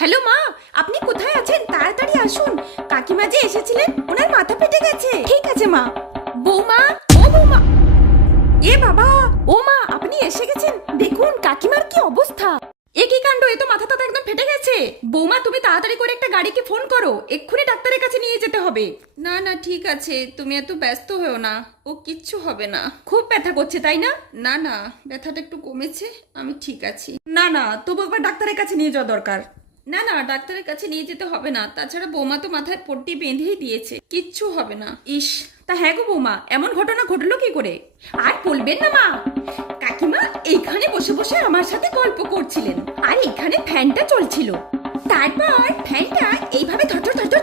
Hello মা, আপনি কোথায় আছেন? তাড়াতাড়ি আসুন। কাকিমা যে এসেছিলেন, ওনার মাথা ফেটে গেছে। ঠিক আছে মা। বৌমা, ও বৌমা। এ বাবা, ও মা আপনি এসে গেছেন। দেখুন কাকিমার কি অবস্থা। এ কি কাণ্ড, এ তো মাথাটা তো একদম ফেটে গেছে। বৌমা তুমি তাড়াতাড়ি করে একটা গাড়িকে ফোন করো, এক্ষুনি ডাক্তারের কাছে নিয়ে যেতে হবে। না না ঠিক আছে, তুমি এত ব্যস্ত হও না, ও কিচ্ছু হবে না। খুব ব্যথা করছে তাই না? না না, ব্যথাটা একটু কমেছে, আমি ঠিক আছি। না না, তবু একবার ডাক্তারের কাছে নিয়ে যাওয়া দরকার। না না, ডাক্তারের কাছে নিয়ে যেতে হবে না, তাছাড়া বৌমা তো মাথায় পট্টি বেঁধেই দিয়েছে, কিচ্ছু হবে না। ইস, তা হ্যাঁ গো বৌমা, এমন ঘটনা ঘটলো কি করে? আর বলবেন না মা, কাকিমা এইখানে বসে বসে আমার সাথে গল্প করছিলেন আর এখানে ফ্যানটা চলছিল। তারপর ফ্যানটা এইভাবে থরথর থরথর